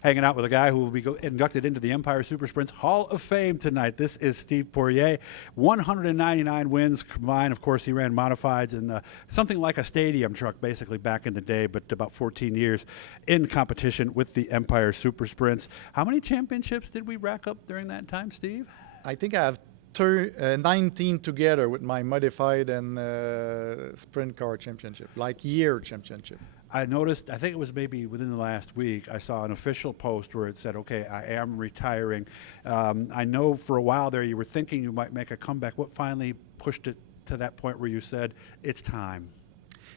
hanging out with a guy who will be inducted into the Empire Super Sprints Hall of Fame tonight. This is Steve Poirier. 199 wins combined. Of course, he ran modifieds in something like a stadium truck, basically, back in the day, but about 14 years in competition with the Empire Super Sprints. How many championships did we rack up during that time, Steve? I think I have 19 together with my modified and sprint car championship, like year championship. I noticed, I think it was maybe within the last week, I saw an official post where it said, okay, I am retiring. I know for a while there you were thinking you might make a comeback. What finally pushed it to that point where you said, it's time?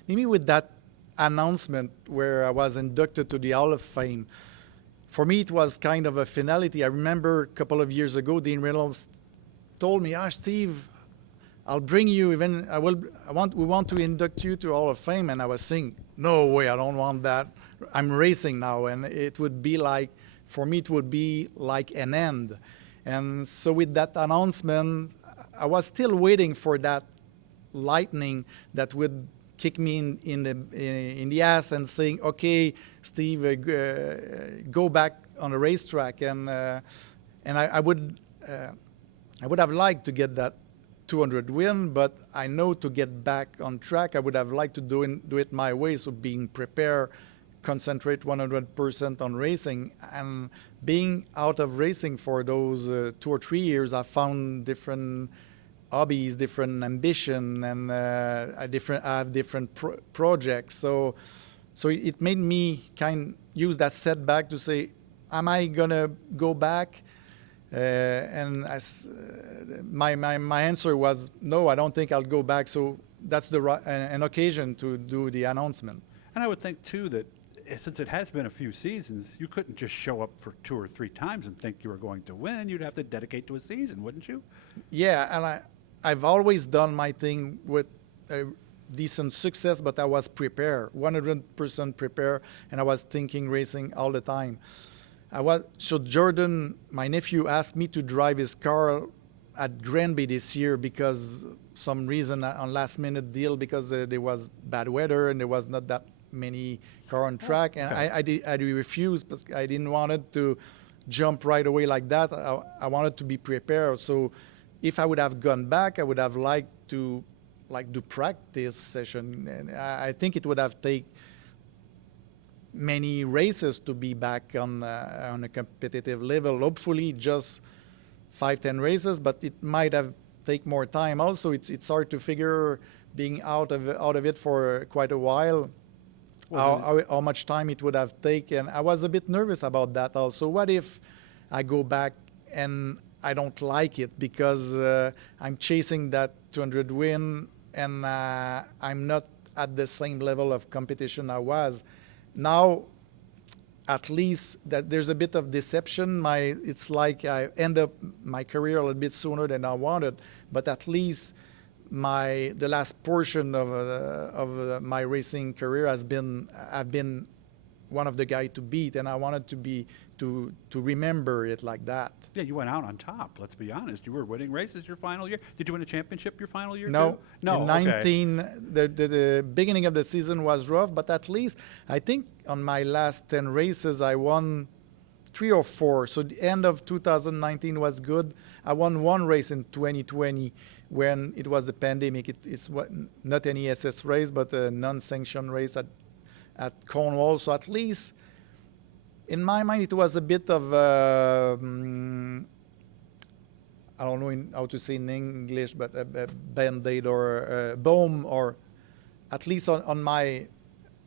Maybe with that announcement where I was inducted to the Hall of Fame, for me it was kind of a finality. I remember a couple of years ago, Dean Reynolds told me, Steve, I'll bring you, we want to induct you to Hall of Fame. And I was saying, no way, I don't want that. I'm racing now. And it would be like, for me, it would be like an end. And so with that announcement, I was still waiting for that lightning that would kick me in the ass and saying, okay, Steve, go back on the racetrack. And I would have liked to get that 200 win, but I know to get back on track, I would have liked to do it my way, so being prepared, concentrate 100% on racing. And being out of racing for those 2 or 3 years, I found different hobbies, different ambition, and I have different projects. So it made me use that setback to say, am I gonna go back? And my answer was no. I don't think I'll go back. So that's an occasion to do the announcement. And I would think too that since it has been a few seasons, you couldn't just show up for 2 or 3 times and think you were going to win. You'd have to dedicate to a season, wouldn't you? Yeah, and I've always done my thing with a decent success, but I was prepared, 100% prepared, and I was thinking racing all the time. So Jordan, my nephew, asked me to drive his car at Granby this year because some reason on last minute deal, because there was bad weather and there was not that many car on track. And okay. I refused because I didn't want it to jump right away like that. I wanted to be prepared. So if I would have gone back, I would have liked to do practice session. And I think it would have taken many races to be back on a competitive level. Hopefully just 5-10 races, but it might have take more time. Also, it's hard to figure, being out of it for quite a while, how much time it would have taken. I was a bit nervous about that also. What if I go back and I don't like it because I'm chasing that 200 win and I'm not at the same level of competition I was. Now, at least that there's a bit of deception. It's like I end up my career a little bit sooner than I wanted, but at least the last portion of my racing career I've been one of the guys to beat, and I wanted to remember it like that. Yeah, you went out on top, let's be honest. You were winning races your final year. Did you win a championship your final year No. too? No. In 19, the beginning of the season was rough, but at least I think on my last 10 races I won 3 or 4. So the end of 2019 was good. I won 1 race in 2020 when it was the pandemic. It's not an ESS race, but a non-sanctioned race at Cornwall. So at least in my mind, it was a bit of I don't know how to say in English, but a band-aid or a bomb, or at least on my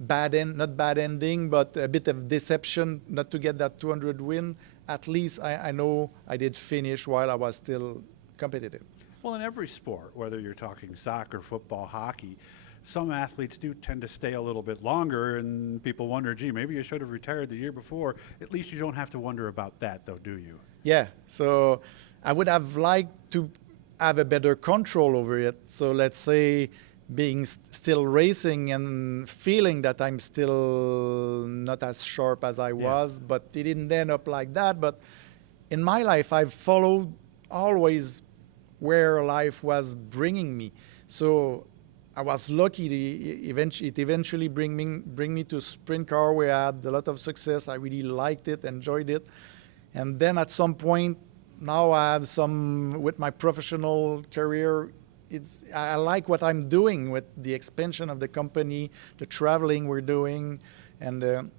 not bad ending, but a bit of deception not to get that 200 win. At least I know I did finish while I was still competitive. Well, in every sport, whether you're talking soccer, football, hockey, some athletes do tend to stay a little bit longer, and people wonder, gee, maybe you should have retired the year before. At least you don't have to wonder about that, though, do you? Yeah, so I would have liked to have a better control over it. So let's say being still racing and feeling that I'm still not as sharp as I was, but it didn't end up like that. But in my life, I've followed always where life was bringing me. So I was lucky. It eventually bring me to sprint car where I had a lot of success. I really liked it, enjoyed it, and then at some point, now I have some with my professional career. I like what I'm doing with the expansion of the company, the traveling we're doing, and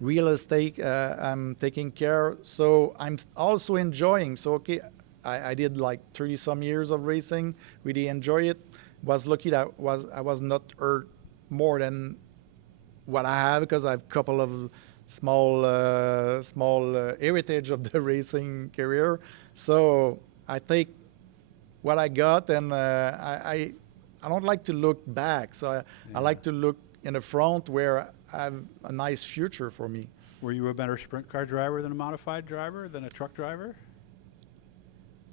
real estate I'm taking care. So I'm also enjoying. So okay, I did like 30 some years of racing. Really enjoy it. Was lucky that I was not hurt more than what I have, because I have a couple of small heritage of the racing career. So I take what I got, and I don't like to look back. So I like to look in the front where I have a nice future for me. Were you a better sprint car driver than a modified driver, than a truck driver?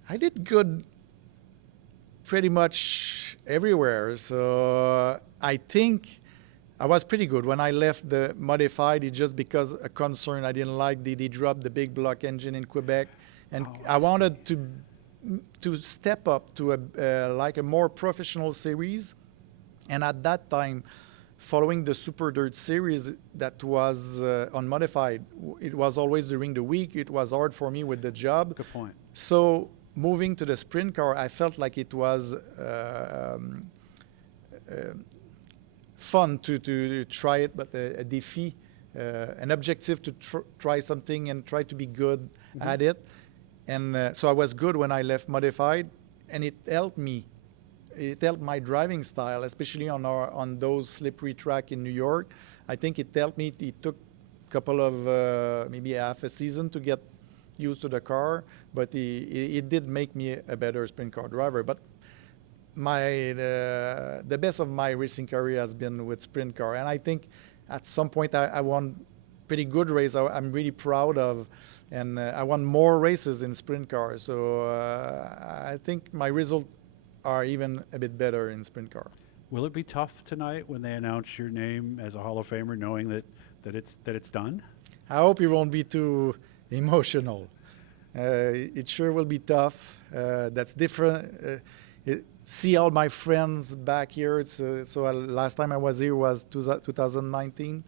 I did good pretty much everywhere. So I think I was pretty good. When I left the modified, it's just because a concern. I didn't like they dropped the big block engine in Quebec, and I wanted to step up to like a more professional series. And at that time, following the Super Dirt series that was unmodified, it was always during the week. It was hard for me with the job. Good point. So moving to the sprint car, I felt like it was fun to try it, but a défi, an objective to try something and try to be good at it. And so I was good when I left modified, and it helped me. It helped my driving style, especially on those slippery track in New York. I think it helped me. It took a couple of maybe half a season to get used to the car, but it did make me a better sprint car driver. But the best of my racing career has been with sprint car, and I think at some point I won pretty good race. I'm really proud of, and I won more races in sprint cars. So I think my results are even a bit better in sprint car. Will it be tough tonight when they announce your name as a Hall of Famer, knowing that it's done? I hope it won't be too emotional. It sure will be tough. That's different. See all my friends back here. So last time I was here was 2019.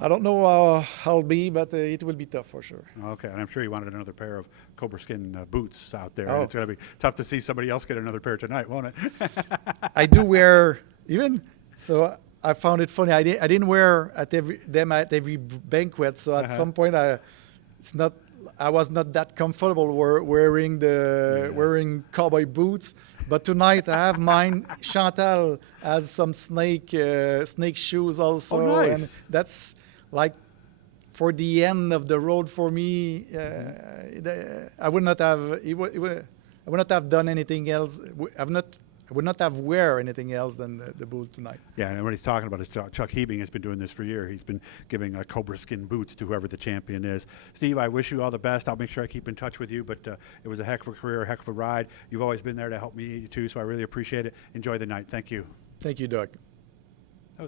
I don't know how I'll be, but it will be tough for sure. Okay, and I'm sure you wanted another pair of Cobra Skin boots out there. Oh. And it's going to be tough to see somebody else get another pair tonight, won't it? I do wear even so. I found it funny. I didn't wear at every banquet. So at some point, I was not that comfortable wearing cowboy boots. But tonight I have mine. Chantal has some snake shoes also. Oh, nice. And that's like for the end of the road for me. I would not have. I would not have done anything else. I would not have wear anything else than the boot tonight. Yeah, and what he's talking about is Chuck Hebing has been doing this for years. He's been giving Cobra Skin boots to whoever the champion is. Steve, I wish you all the best. I'll make sure I keep in touch with you, but it was a heck of a career, a heck of a ride. You've always been there to help me too, so I really appreciate it. Enjoy the night. Thank you. Thank you, Doug.